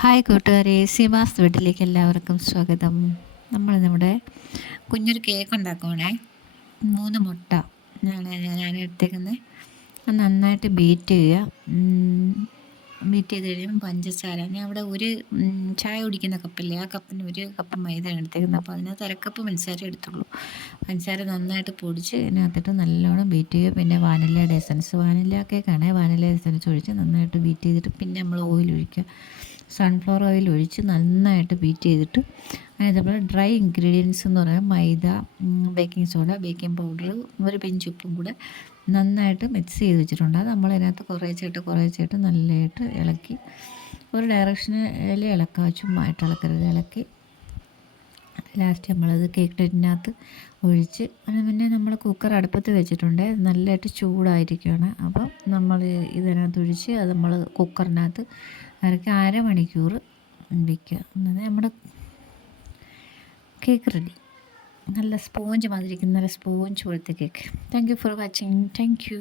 Hi കൂട്ടുകാരെ സിമാസ് വീട്ടിലേക്ക് എല്ലാവർക്കും സ്വാഗതം. നമ്മൾ നമ്മുടെ കുഞ്ഞൊരു കേക്ക് ഉണ്ടാക്കുവാണേ. മൂന്ന് മുട്ട ഞാൻ എടുത്തേക്കുന്നത് നന്നായിട്ട് ബീറ്റ് ചെയ്യുക. ബീറ്റ് ചെയ്ത് കഴിയുമ്പോൾ പഞ്ചസാര. ഞാൻ അവിടെ ഒരു ചായ കുടിക്കുന്ന കപ്പില്ലേ ആ കപ്പിന് ഒരു കപ്പ് മൈദ എടുത്തേക്കുന്നത്. അപ്പോൾ അതിനകത്ത് അരക്കപ്പ് പഞ്ചസാര എടുത്തുള്ളൂ. പഞ്ചസാര നന്നായിട്ട് പൊടിച്ച് അതിനകത്തിട്ട് നല്ലോണം ബീറ്റ് ചെയ്യുക. പിന്നെ വാനിലയുടെ എസൻസ് വാനില കേക്കാണേ വാനില എസൻസ് ഒഴിച്ച് നന്നായിട്ട് ബീറ്റ് ചെയ്തിട്ട് പിന്നെ നമ്മൾ ഓയിൽ ഒഴിക്കുക. സൺഫ്ലവർ ഓയിൽ ഒഴിച്ച് നന്നായിട്ട് ബീറ്റ് ചെയ്തിട്ട് അതേപോലെ ഡ്രൈ ഇൻഗ്രീഡിയൻസ് എന്ന് പറയുന്നത് മൈദ ബേക്കിംഗ് സോഡ ബേക്കിംഗ് പൗഡർ ഒരു പിഞ്ച് ഉപ്പും കൂടെ നന്നായിട്ട് മിക്സ് ചെയ്ത് വെച്ചിട്ടുണ്ട്. അത് നമ്മളതിനകത്ത് കുറേച്ചായിട്ട് കുറേച്ചായിട്ട് നല്ലതായിട്ട് ഇളക്കി ഒരു ഡയറക്ഷനിൽ ഇളക്കുക ചുമ്മായിട്ട് ഇളക്കരുത്. ഇളക്കി ലാസ്റ്റ് നമ്മളത് കേക്ക് ടിന്നകത്ത് ഒഴിച്ച് അതിന് മുന്നേ നമ്മൾ കുക്കർ അടുപ്പത്ത് വെച്ചിട്ടുണ്ട്. നല്ലതായിട്ട് ചൂടായിരിക്കുകയാണ്. അപ്പം നമ്മൾ ഇതിനകത്ത് ഒഴിച്ച് അത് നമ്മൾ കുക്കറിനകത്ത് ഇറക്കി അരമണിക്കൂർ വയ്ക്കുക എന്നത് നമ്മുടെ കേക്ക് റെഡി നല്ല സ്പോഞ്ച് മാതിരിക്കുന്ന നല്ല സ്പോഞ്ച് പോലത്തെ cake thank you for watching thank you